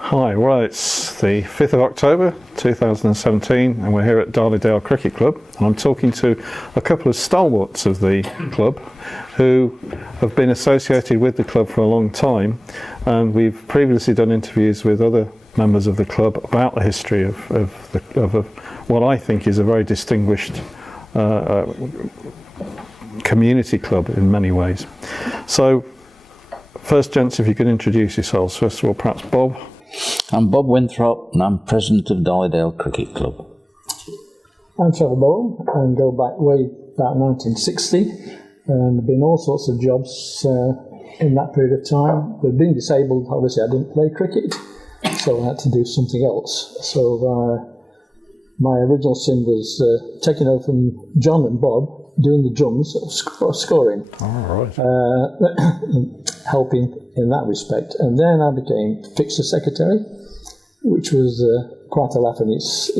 Hi, well, it's the 5th of October 2017 and we're here at Darley Dale Cricket Club, and I'm talking to a couple of stalwarts of the club who have been associated with the club for a long time, and we've previously done interviews with other members of the club about the history of what I think is a very distinguished community club in many ways. So first, gents, if you could introduce yourselves. First of all, perhaps Bob. I'm Bob Winthrope and I'm president of Darley Dale Cricket Club. I'm Trevor Boam and go back way about 1960, and there have been all sorts of jobs in that period of time. But being disabled, obviously I didn't play cricket, so I had to do something else. So my original sin was taking over from John and Bob, doing the drums, scoring, helping in that respect. And then I became fixture secretary, which was quite a laugh in its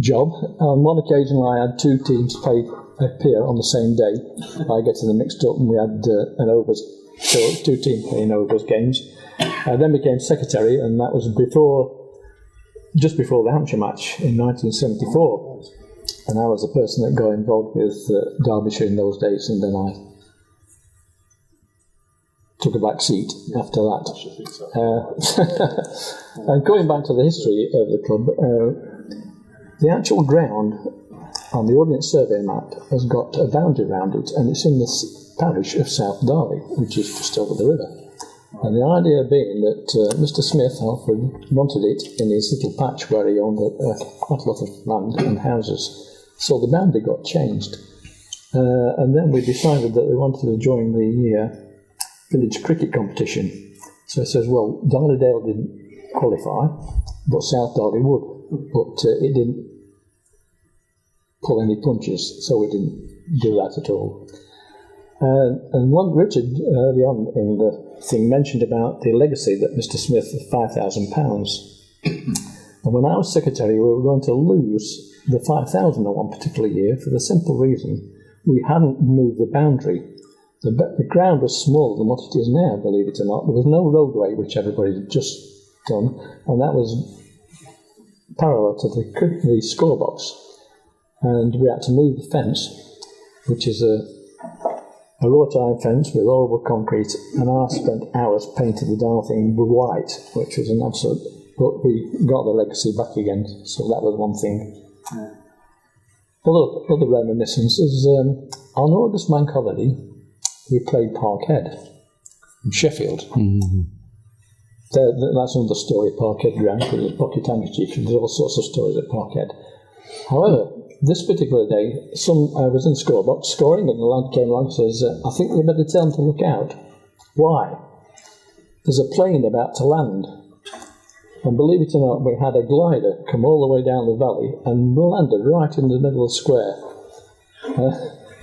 job. On one occasion I had two teams appear on the same day. I get them mixed up and we had an overs, so two teams playing overs games. I then became secretary, and that was just before the Hampshire match in 1974. And I was the person that got involved with Derbyshire in those days, and then I took a back seat after that. And going back to the history of the club, the actual ground on the Ordnance Survey map has got a boundary around it, and it's in the parish of South Darley, which is just over the river. And the idea being that Mr. Smith, Alfred, wanted it in his little patch where he owned quite a lot of land and houses. So the boundary got changed. And then we decided that we wanted to join the village cricket competition. So it says, well, Darley Dale didn't qualify, but South Darley would. But it didn't pull any punches, so we didn't do that at all. And one Richard, early on in the thing, mentioned about the legacy that Mr. Smith of £5,000. And when I was secretary, we were going to lose the 5,000 in one particular year for the simple reason we hadn't moved the boundary. The ground was smaller than what it is now, believe it or not. There was no roadway, which everybody had just done, and that was parallel to the scorebox. And we had to move the fence, which is a wrought iron fence with horrible concrete, and I spent hours painting the darn thing with white, which was an absolute... But we got the legacy back again, so that was one thing. Yeah. Other reminiscences, on August Bank Holiday, we played Parkhead in Sheffield. Mm-hmm. That's another story, Parkhead ground, because there's pocket handkerchief, there's all sorts of stories at Parkhead. However, this particular day, I was in the scorebox scoring, and the lad came along and says, I think we better tell them to look out. Why? There's a plane about to land. And believe it or not, we had a glider come all the way down the valley and landed right in the middle of the square.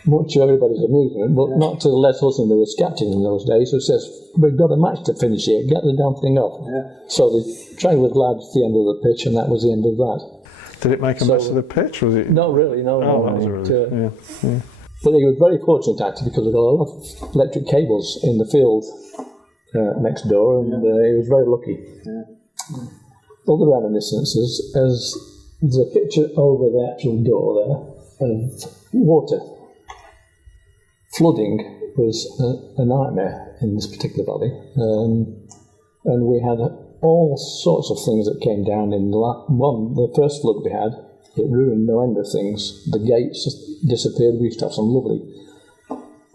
Much to everybody's amusement, but not to Les Hudson, who was captain in those days, who says, we've got a match to finish here, get the damn thing off. Yeah. So the train was glad at the end of the pitch, and that was the end of that. Did it make a mess of the pitch? Was it? Not really, no. Oh, that was a relief. Yeah. But he was very fortunate, actually, because we got a lot of electric cables in the field next door, and he was very lucky. Yeah. Other reminiscences, as there's a picture over the actual door there of water. Flooding was a nightmare in this particular valley, and we had all sorts of things that came down in the first flood we had. It ruined no end of things. The gates disappeared. We used to have some lovely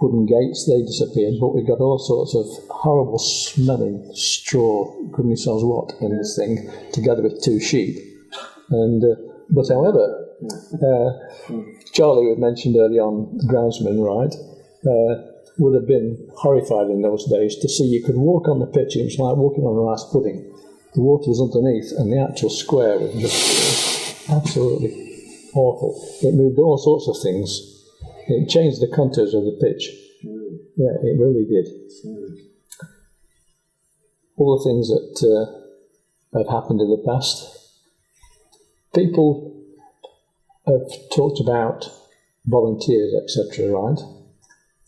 wooden gates, they disappeared, but we got all sorts of horrible smelling straw, goodness knows what, in this thing, together with two sheep. And but however, Charlie, who had mentioned early on, the groundsman, right, would have been horrified in those days to see you could walk on the pitch, it was like walking on rice pudding. The water was underneath, and the actual square was just absolutely awful. It moved all sorts of things. It changed the contours of the pitch. Yeah, it really did. All the things that have happened in the past. People have talked about volunteers, etc., right?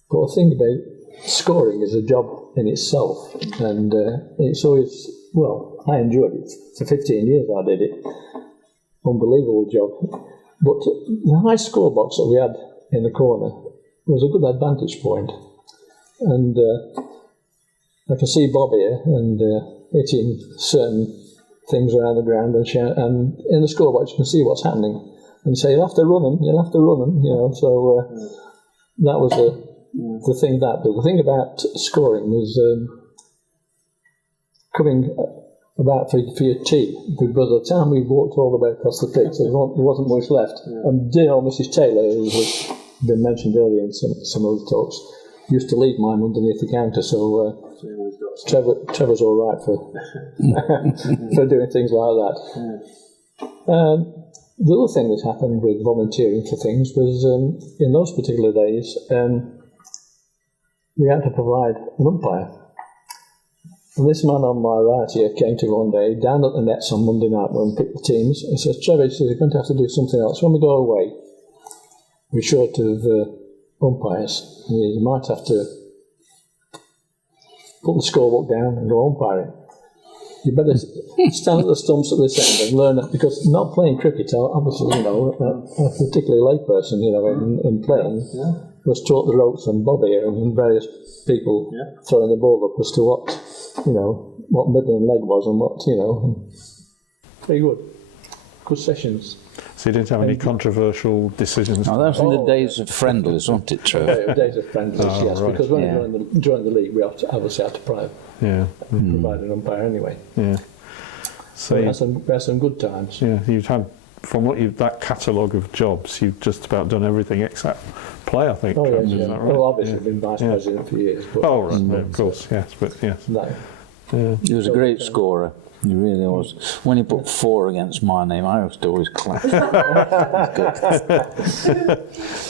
But the thing about scoring is a job in itself, and it's always well, I enjoyed it. For 15 years I did it. Unbelievable job. But the high score box that we had in the corner was a good advantage point. And I can see Bob here and hitting certain things around the ground and in the scorebox you can see what's happening and say you'll have to run them, you know. So that was the thing but the thing about scoring was coming about for your tea, because by the time we walked all the way across the pitch there wasn't much left. And dear old Mrs. Taylor, who's been mentioned earlier in some of the talks, used to leave mine underneath the counter, so Trevor's all right for for doing things like that. The other thing that happened with volunteering for things was in those particular days we had to provide an umpire. And this man on my right here came to me one day down at the nets on Monday night when we picked the teams. He says, Trevor, you're going to have to do something else. When we go away, we're short of umpires. You might have to put the scorebook down and go umpiring. You better stand at the stumps at this end and learn it, because not playing cricket, obviously, you know, a particularly lay person, you know, in playing, was taught the ropes from Bob here and various people throwing the ball up as to what, you know, what middle and leg was and what, you know. Very good. Good sessions. So you didn't have any controversial decisions? Oh, that was in the days of friendlies, wasn't it, Trevor? Yeah, days of friendlies, yes, right. because when we joined the league, we obviously had to provide an umpire anyway. Yeah. So we had some good times. Yeah, you've had, from what that catalogue of jobs, you've just about done everything except play, I think. Oh, yes, Is yeah. that right? Well, obviously, I've been vice president for years. But Of course, yes, but yes. No. Yeah. He was a great scorer. He really was. When he put 4 against my name, I used to always clap. But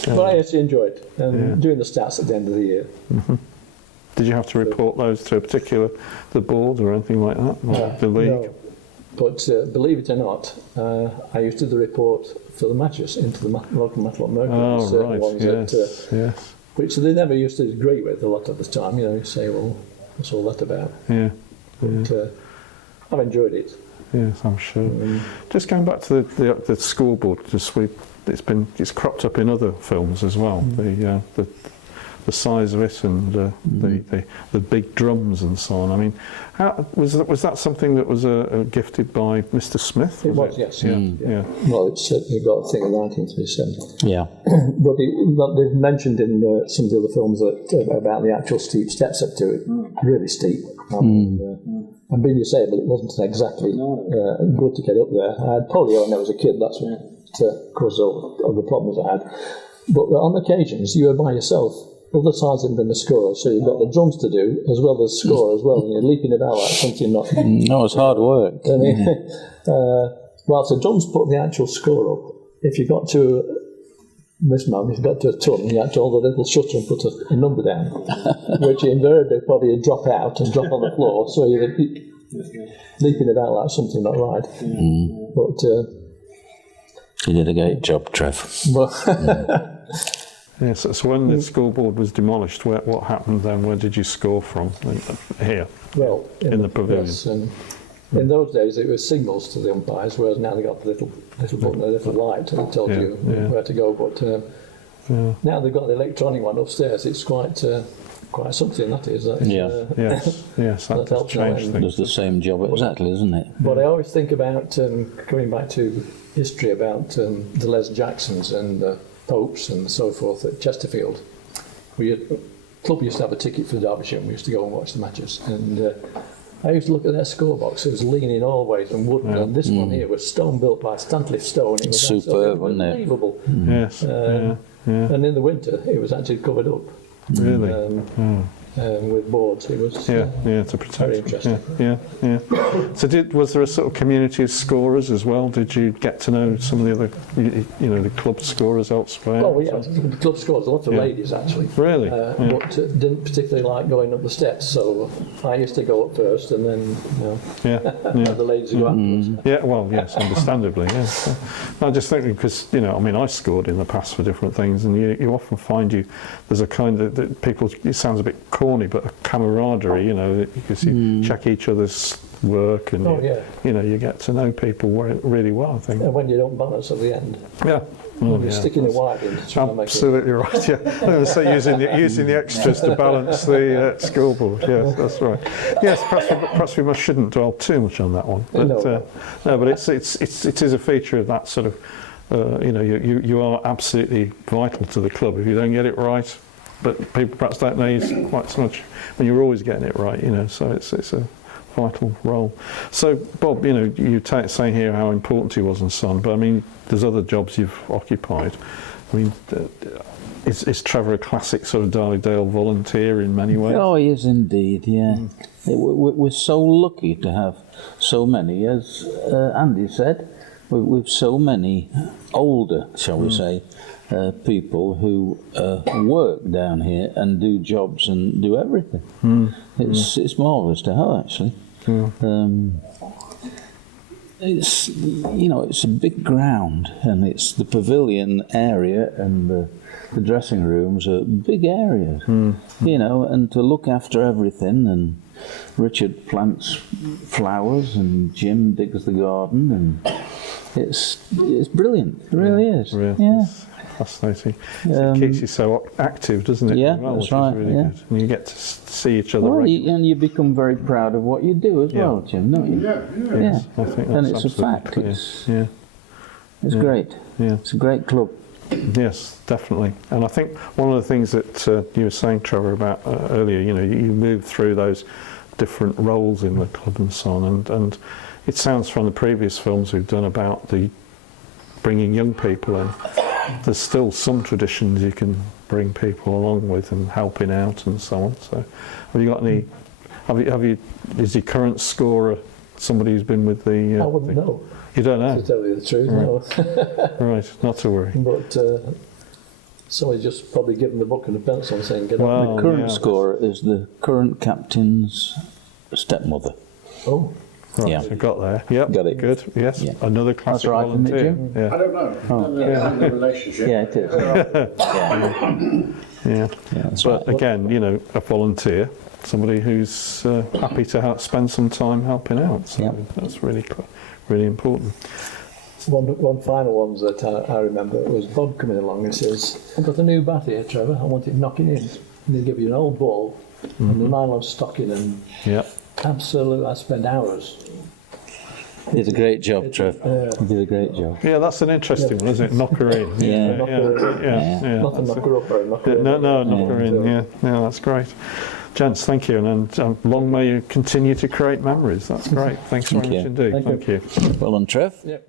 I actually enjoyed doing the stats at the end of the year. Mm-hmm. Did you have to report those to the board or anything like that, or the league? No. But believe it or not, I used to do the report for the matches into the local Matlock Mercury. Oh, right, ones yes. Which they never used to agree with a lot of the time. You know, you say, well, what's all that about? Yeah. But I've enjoyed it. Yes, I'm sure. Just going back to the scoreboard, it's cropped up in other films as well. The size of it and the big drums and so on. I mean, was that something that was gifted by Mr. Smith? It was, yes. Yeah. Well, it's certainly got a thing in 1937. Yeah. But they've mentioned in some of the other films about the actual steep steps up to it. Really steep. And being disabled, it wasn't exactly good to get up there. I had polio when I was a kid. That's what caused all the problems I had. But on occasions, you were by yourself. Other sides had been the scorer, so you've got the drums to do as well as score as well, and you're leaping about like something not. No, it's hard work. Whilst the drums put the actual score up, if you got to this moment, if you got to a ton, you had to hold the little shutter and put a number down, which invariably probably would drop out and drop on the floor, so you're leaping about like something not right. But you did a great job, Trev. Yes, so when the scoreboard was demolished, what happened then? Where did you score from? Here? Well, in the pavilion? Yes, in those days it was signals to the umpires, whereas now they've got the little button, a little light that tells you where to go. But now they've got the electronic one upstairs. It's quite something, that is. Yes, that helps change It things. does the same job exactly, doesn't it? But I always think about, coming back to history, about the Les Jacksons and the Popes and so forth at Chesterfield. The club used to have a ticket for Derbyshire and we used to go and watch the matches. And I used to look at their scorebox. It was leaning all ways and wooden. And this one here was stone built by Stantley Stone. It was superb, wasn't it? Unbelievable. Yes. And in the winter, it was actually covered up. Really? With boards. It was to protect. very interesting. So was there a sort of community of scorers as well? Did you get to know some of the other, the club scorers elsewhere? Oh, yeah, the club scores a lot of ladies actually. Really? But didn't particularly like going up the steps, so I used to go up first and then the ladies would go afterwards. Yeah, well, yes, understandably, yes. I just think because, I scored in the past for different things, and you often find there's a kind of, people, it sounds a bit corny, but a camaraderie, because you check each other's work, and Oh, yeah. you get to know people really well, I think. And when you don't balance at the end, Yeah. Oh, you're yeah. sticking it wide in to try and make it. Absolutely right. Yeah, I'm going to say using the extras to balance the scoreboard. Yes, that's right. Yes, perhaps we shouldn't dwell too much on that one. But No. no, but it is a feature of that sort of. You are absolutely vital to the club. If you don't get it right, but people perhaps don't know you quite so much when you're always getting it right. So it's a vital role. So Bob, you saying here how important he was and so on, but I mean, there's other jobs you've occupied. I mean, is Trevor a classic sort of Darley Dale volunteer in many ways? Oh, he is indeed, yeah. We're so lucky to have so many, as Andy said, with so many older, shall we say, people who work down here and do jobs and do everything. It's marvellous to have, actually. It's it's a big ground, and it's the pavilion area and the dressing rooms are big areas. And to look after everything, and Richard plants flowers and Jim digs the garden, and it's brilliant. It really is. Really? Yeah. Fascinating. It keeps you so active, doesn't it? Yeah, as well, that's which right, is really yeah. good. And you get to see each other. Well, regularly. and you become very proud of what you do as well, Jim, don't you? Yeah. I think And that's it's a absolutely fact. clear. It's great. Yeah. It's a great club. Yes, definitely. And I think one of the things that you were saying, Trevor, about earlier, you moved through those different roles in the club and so on, and it sounds from the previous films we've done about the bringing young people in. There's still some traditions you can bring people along with and helping out and so on. So, have you got any? Have you? Is your current scorer somebody who's been with the? I wouldn't know, You don't know. to tell you the truth, no. Right, not to worry. But somebody just probably given the book and a pencil and saying, get Well, up. The current yeah. scorer is the current captain's stepmother. Oh, Right, Yeah. I got there. Yep, Got it. Good. Yes, Yeah. another classic right, isn't it, volunteer. Jim? I Yeah, don't know. Yeah. The relationship. Yeah, it is. yeah. Yeah, that's But right. again, a volunteer, somebody who's happy to spend some time helping out. So Yep. that's really important. one final one that I remember was Bob coming along and says, I've got a new bat here, Trevor, I want it knocking in. And they give you an old ball and a nylon stocking, and Yeah. absolutely, I spent hours. He did a great job, Trev. He did a great job. Yeah, that's an interesting one, isn't it? Knock her in. Yeah. Knock her in. Yeah. Not to knock her up or knock her in. No, knock her in. Yeah, that's great. Gents, thank you, and long may you continue to create memories. That's great. Thanks very Thank much you. indeed. Thank Thank you. Well done, Trev. Yep.